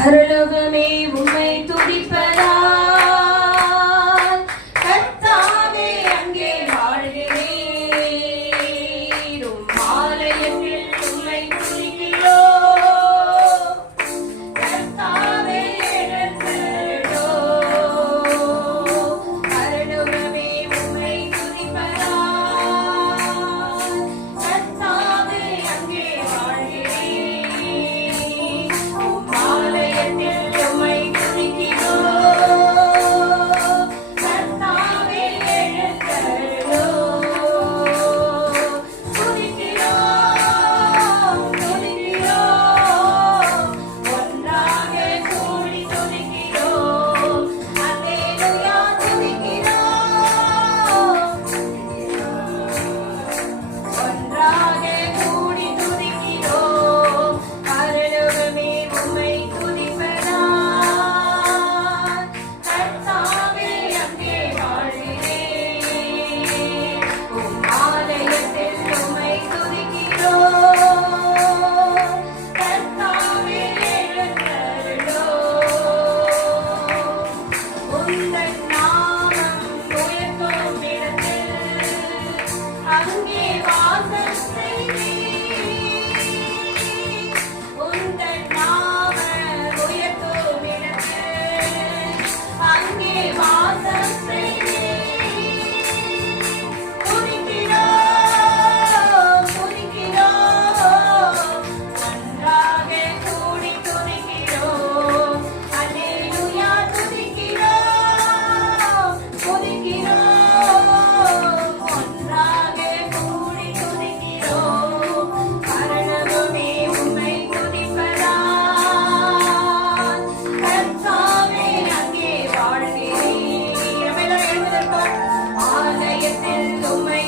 பரலோகமே உம்மை துடிப்பதா 아, 나는 게 ஆலயத்தில் உண்மை